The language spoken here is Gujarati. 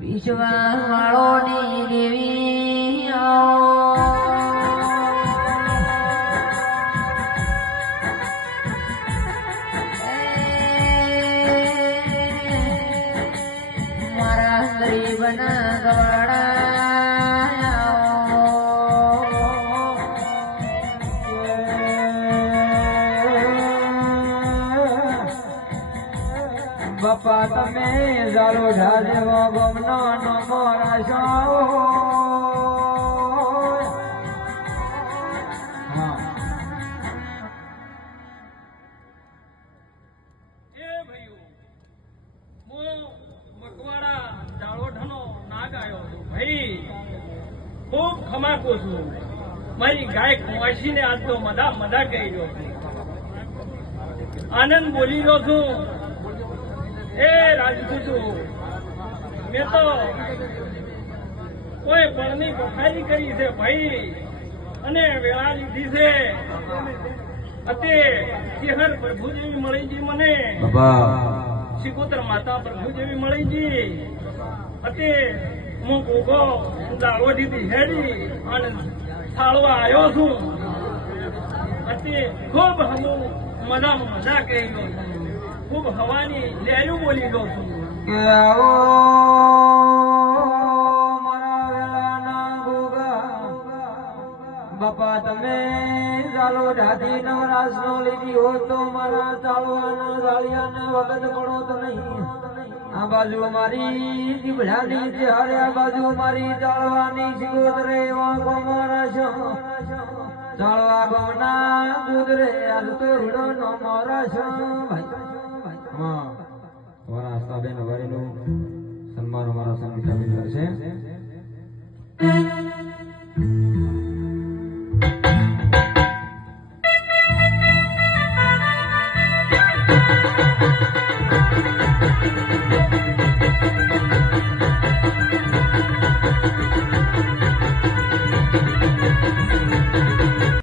વિશ્વાવાળોની દેવી મારા ગરીબના ગવાડા બાપા તમે જાલો ઢાલેવો ગમનો નમો રાશો ખૂબ ખમાકો છું મારી ગાય કુંવાસીને આજ તો મદા મદા કહી રહ્યો છું આનંદ બોલી રહ્યો છું એ રાજપૂતો મેં તો કોઈ પળની પથારી કરી છે ભાઈ અને વેળા લીધી છે અતે ચેહર પ્રભુ જેવી મળીજી મને શિકોતર માતા પ્રભુ જેવી મળીજી અતે હું ગોગો દાવોથી હેડી અને થાળવા આવ્યો છું અતે ખૂબ હું મજા કહી ગયો છું ખૂબ હવાની લેરું બોલી ગયો છું બાપા તમે ચાલો ઢાધી નવરાશ નો લીધી હો તો મારા ચાલવાના ગાળિયાના વગત પડો તો નહીં આ બાજુ મારી દીભડાની છે હરે આ બાજુ મારી ચાલવાની શિકોતરે વાંકો મારા છો ચાલવા ગમના કુદરે આજ તો હીડો નો મારા છો તમારા આસ્થાબેન વારીનું સન્માન અમારા સંગીતાબેન કરશે